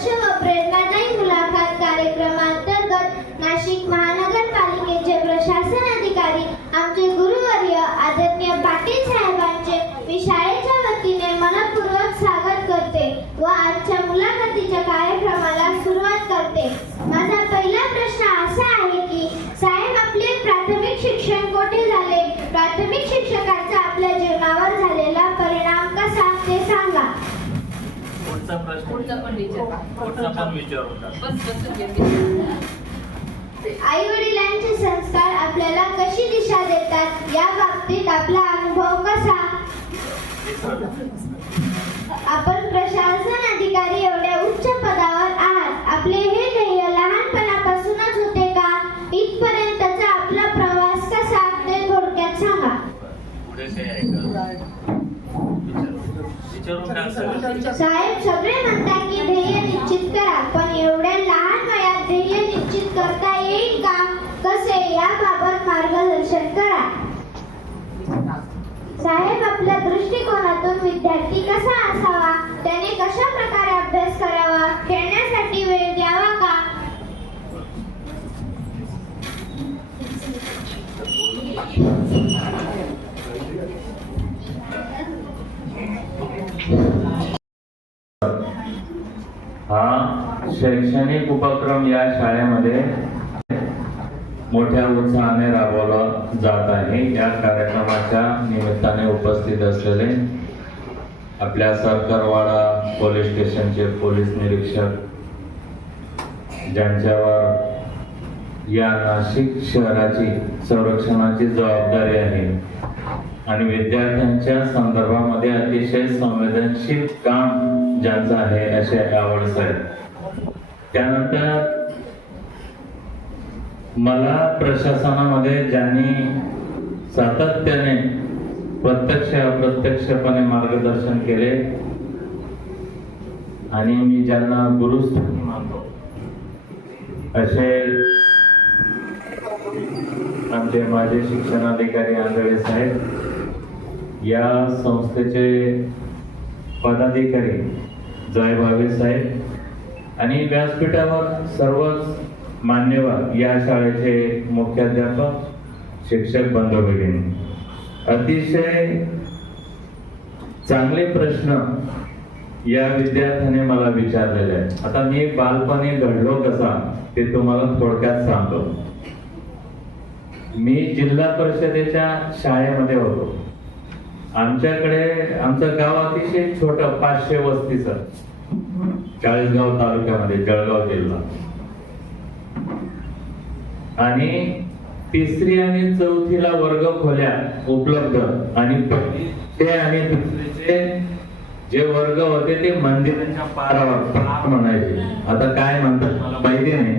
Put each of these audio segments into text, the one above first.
आदर्श व प्रेरणादायी मुलाखत कार्यक्रमांतर्गत नाशिक महानगरपालिकेचे प्रशासन अधिकारी आमचे गुरुवर्य आदरणीय पाटील साहेबांचे मी शाळेच्या वतीने मनपूर्वक स्वागत करते व आजच्या मुलाखतीच्या कार्यक्रमाला सुरुवात करते माझा पहिला प्रश्न असा आहे की साहेब आपले प्राथमिक शिक्षण कोठे झाले प्राथमिक शिक्षकाचा आपल्या जीवनावर झालेला परिणाम कसा ते सांगा पुढचा प्रश्न. पुढचा पण विचार. पुढचा पण विचारू. बस बस आई वडिलांचे संस्कार आपल्याला कशी दिशा देतात? या बाबतीत आपला अनुभव कसा? आपण प्रशासन अधिकारी एवढ्या उच्च पदावर आहात. आपले हे ध्येय लहानपणापासूनच होते का? इथपर्यंतचा आपला प्रवास कसा? ते थोडक्यात सांगा. पुढे काही आहे का विचारू. विचारून टाक सगळं. साहेब सगळे म्हणतात की ध्येय निश्चित करा पण एवढ्या लहान वयात ध्येय निश्चित करता येईल का? कसे? याबाबत मार्गदर्शन करा. साहेब आपल्या दृष्टिकोनातून विद्यार्थी कसा असावा? त्याने कशा प्रकारे अभ्यास करावा? खेळण्यासाठी वेळ द्यावा का? हा शैक्षणिक उपक्रम या शाळेमध्ये मोठ्या उत्साहाने राबवला जात आहे. या कार्यक्रमाच्या निमित्ताने उपस्थित असलेले आपल्या सरकारवाडा पोलीस स्टेशनचे पोलीस निरीक्षक ज्यांच्यावर या नाशिक शहराची संरक्षणाची जबाबदारी आहे आणि विद्यार्थ्यांच्या संदर्भामध्ये अतिशय संवेदनशील काम ज्यांचं आहे असे आवड साहेब. त्यानंतर मला प्रशासनामध्ये ज्यांनी सातत्याने प्रत्यक्ष अप्रत्यक्षपणे मार्गदर्शन केले आणि मी ज्यांना गुरुस्थानी मानतो असे आमचे माझे शिक्षणाधिकारी आंधळे साहेब या संस्थेचे पदाधिकारी जय भावे साहेब आणि व्यासपीठावर सर्वच मान्यवर या शाळेचे मुख्याध्यापक शिक्षक बंधू भगिनी अतिशय चांगले प्रश्न या विद्यार्थ्याने मला विचारलेले आहेत. आता मी बालपणी घडलो कसा ते तुम्हाला थोडक्यात सांगतो. मी जिल्हा परिषदेच्या शाळेमध्ये होतो. आमच्याकडे आमचं गाव अतिशय छोट पाचशे वस्तीचं. चाळीसगाव तालुक्यामध्ये जळगाव जिल्हा. आणि तिसरी आणि चौथीला वर्ग खोल्या उपलब्ध. आणि पहिलीचे आणि दुसरीचे जे वर्ग होते ते मंदिराच्या पारावर. पार म्हणायचे. आता काय म्हणतात मला माहिती नाही.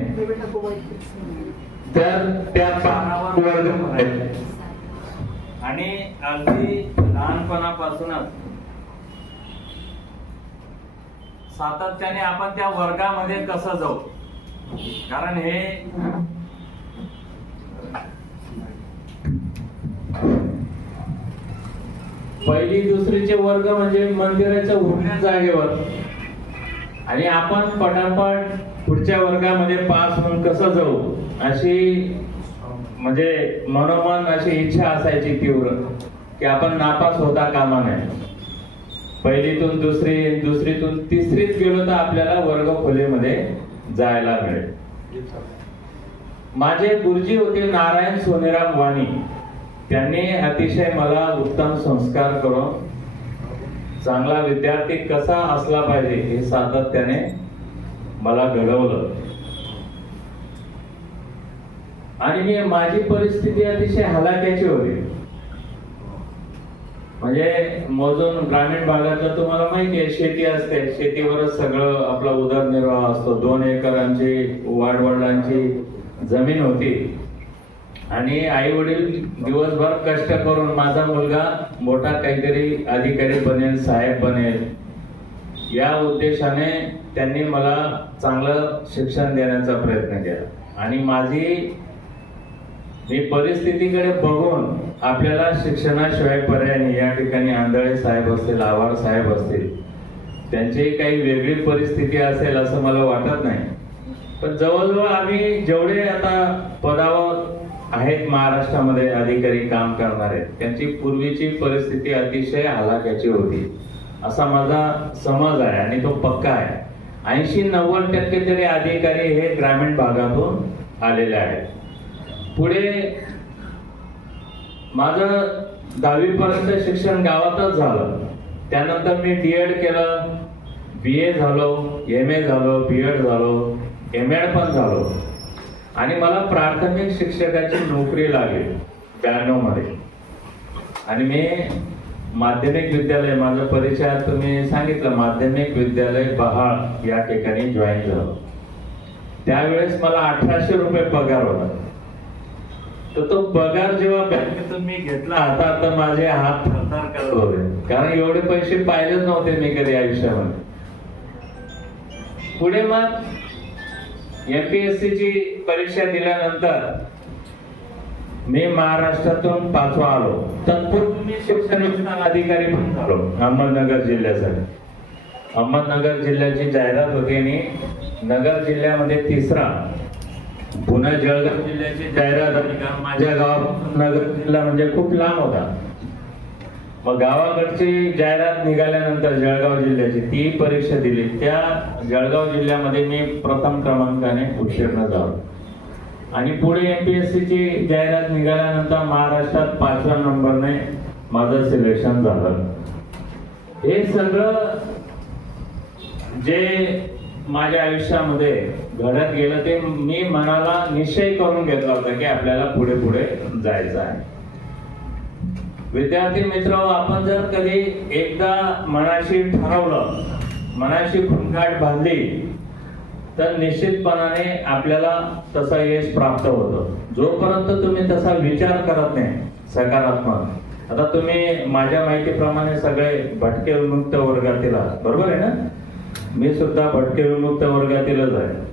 तर त्या पारावर वर्ग म्हणायचे. आणि अगदी लहानपणापासूनच सातत्याने आपण त्या वर्गामध्ये कसं जाऊ? कारण हे पहिली दुसरीचे वर्ग म्हणजे मंदिराच्या उभ्या जागेवर. आणि आपण पटापट पुढच्या वर्गामध्ये पास होऊन कसं जाऊ? अशी म्हणजे मनोमन अशी इच्छा असायची तीव्र की आपण नापास होता कामा नये. पहिलीतून दुसरी दुसरीतून तिसरीत गेलो तर आपल्याला वर्ग खोलीमध्ये जायला मिळेल. माझे गुरुजी होते नारायण सोनेराम वाणी. त्यांनी अतिशय मला उत्तम संस्कार करून चांगला विद्यार्थी कसा असला पाहिजे हे सातत्याने मला घडवलं. आणि मी माझी परिस्थिती अतिशय हलाख्याची होती. म्हणजे मोजून ग्रामीण भागातलं तुम्हाला माहिती आहे शेती असते. शेतीवरच सगळं आपला उदरनिर्वाह असतो. दोन एकरांची आमची वाडवडिलांची जमीन होती. आणि आई वडील दिवसभर कष्ट करून माझा मुलगा मोठा काहीतरी अधिकारी बनेल साहेब बनेल. या उद्देशाने त्यांनी मला चांगलं शिक्षण देण्याचा प्रयत्न केला. आणि माझी ही परिस्थितीकडे बघून आपल्याला शिक्षणाशिवाय पर्याय नाही. या ठिकाणी आंधळे साहेब असतील आव्हाड साहेब असतील त्यांची काही वेगळी परिस्थिती असेल असं मला वाटत नाही. पण जवळजवळ आम्ही जेवढे आता पदावर आहेत महाराष्ट्रामध्ये अधिकारी काम करणारे त्यांची पूर्वीची परिस्थिती अतिशय हलाख्याची होती. असा माझा समज आहे आणि तो पक्का आहे. ऐंशी नव्वद टक्के तरी अधिकारी हे ग्रामीण भागातून आलेले आहेत. पुढे माझं दहावीपर्यंत शिक्षण गावातच झालं. त्यानंतर मी डी एड केलं. बी ए झालो एम ए झालो बी एड झालो एम एड पण झालो. आणि मला प्राथमिक शिक्षकाची नोकरी लागली ब्याण्णवमध्ये. आणि मी माध्यमिक विद्यालय माझं परिचयात तुम्ही सांगितलं माध्यमिक विद्यालय बहाळ या ठिकाणी जॉईन झालो. त्यावेळेस मला अठराशे रुपये पगार होता. तर तो पगार जेव्हा बँकेतून मी घेतला आता आता माझे हात थरथर करत होते. कारण एवढे पैसे पाहिलेच नव्हते मी कधी आयुष्यामध्ये. पुढे मग एमपीएससी ची परीक्षा दिल्यानंतर मी महाराष्ट्रातून पाचवा आलो. तत्पूर्वी मी शिक्षण विज्ञान अधिकारी पण झालो अहमदनगर जिल्ह्यासाठी. अहमदनगर जिल्ह्याची जाहिरात होती आणि नगर जिल्ह्यामध्ये तिसरा. पुणे जळगाव जिल्ह्याची जाहिरात होती माझ्या गाव नगर जिल्हा म्हणजे खूप लांब होता. मग गावाकडची जाहिरात निघाल्यानंतर जळगाव जिल्ह्याची ती परीक्षा दिली. त्या जळगाव जिल्ह्यामध्ये मी प्रथम क्रमांकाने उत्तीर्ण झालो. आणि पुढे एमपीएससी ची जाहिरात निघाल्यानंतर महाराष्ट्रात पाचव्या नंबरने माझं सिलेक्शन झालं. हे सगळं जे माझ्या आयुष्यामध्ये घडत गेलं ते मी मनाला निश्चय करून घेतला होता की आपल्याला पुढे पुढे जायचं आहे. विद्यार्थी मित्र आपण जर कधी एकदा मनाशी ठरवलं मनाशी फुंकाट बांधली तर निश्चितपणाने आपल्याला तसा यश प्राप्त होतं. जोपर्यंत तुम्ही तसा विचार करत नाही सकारात्मक आता तुम्ही माझ्या माहितीप्रमाणे सगळे भटके विमुक्त वर्गातील आहात. बरोबर आहे ना? मी सुद्धा भटके विमुक्त वर्गातीलच आहे.